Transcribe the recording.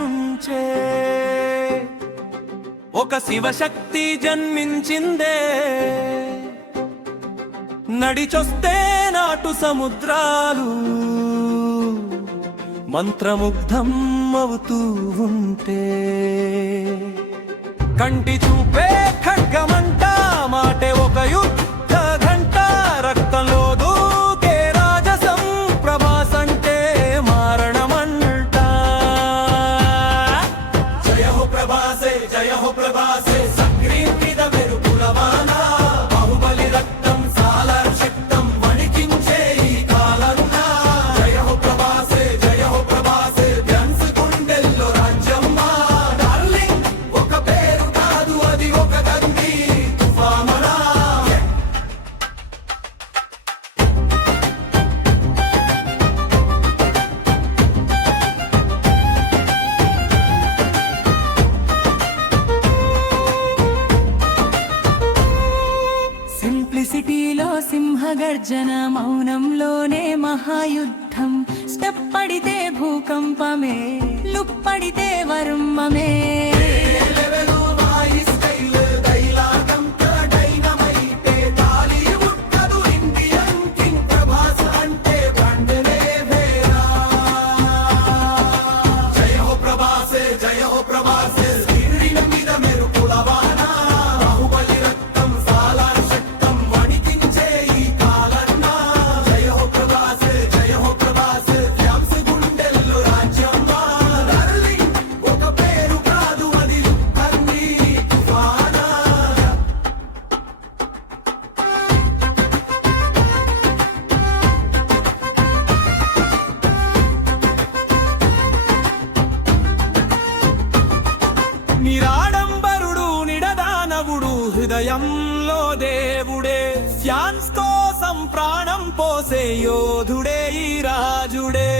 నుంచే ఒక శివశక్తి జన్మించిందే. నడిచొస్తే నాటు సముద్రాలు మంత్రముగ్ధం అవుతూ ఉంటే, కంటి చూపే ఖడ్గమంట, మాటే ఒక యుద్ధ ఘంట, రక్తంలో దూకే రాజసం ప్రభాసంటే మారణమంట. జయ హో ప్రభాసే, జయ హో ప్రభాసే, సక్రీం మీద మెరుపులవాన, బాహుబలి రక్తం సాలార్ శక్తం వణికించే ఈ కాలన్న. జయ హో ప్రభాసే, జయ హో ప్రభాసే, ధ్యాన్స్ గుండెల్లో రాజ్యమ్మ. డార్లింగ్ ఒక పేరు కాదు, అది ఒక గంగి తుఫామనా. సింప్లిసిటీలో సింహగర్జన, మౌనంలోనే మహాయుద్ధం. స్టెప్ పడితే భూకంపమే, లుక్ పడితే వర్మమే. నిరాడంబరుడు నిడదానవుడు, హృదయంలో దేవుడే, ఫ్యాన్స్ కోసం ప్రాణం పోసే యోధుడే ఈ రాజుడే.